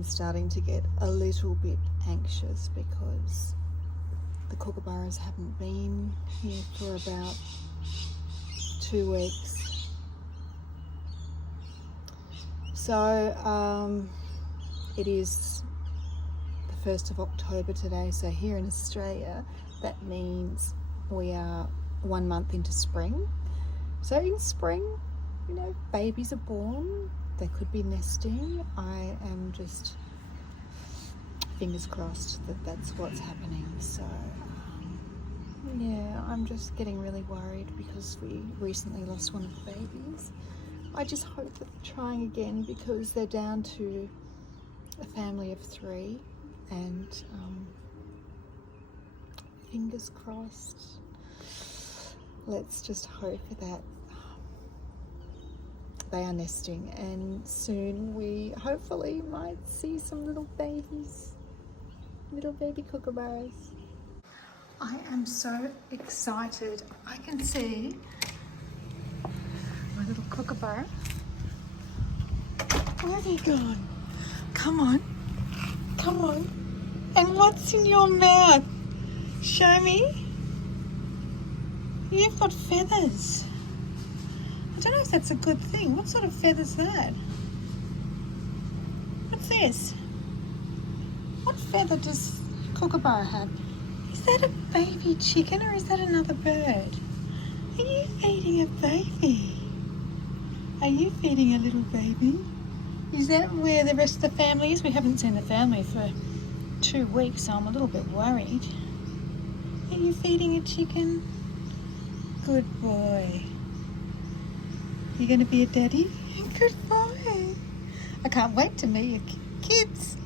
am starting to get a little bit anxious because the Kookaburras haven't been here for about 2 weeks. So it is the 1st of October today, so here in Australia that means we are 1 month into spring. So in spring, you know, babies are born, they could be nesting. I am just fingers crossed that that's what's happening. So yeah, I'm just getting really worried because we recently lost one of the babies. I just hope that they're trying again because they're down to a family of 3, and fingers crossed. Let's just hope that they are nesting, and soon we hopefully might see some little babies, little baby kookaburras. I am so excited. I can see my little kookaburra. Where have you gone? Come on, come on. And what's in your mouth? Show me. You've got feathers. I don't know if that's a good thing. What sort of feather's that? What's this? What feather does Kookaburra have? Is that a baby chicken or is that another bird? Are you feeding a baby? Are you feeding a little baby? Is that where the rest of the family is? We haven't seen the family for 2 weeks, so I'm a little bit worried. Are you feeding a chicken? Good boy. You going to be a daddy? Good boy. I can't wait to meet your kids.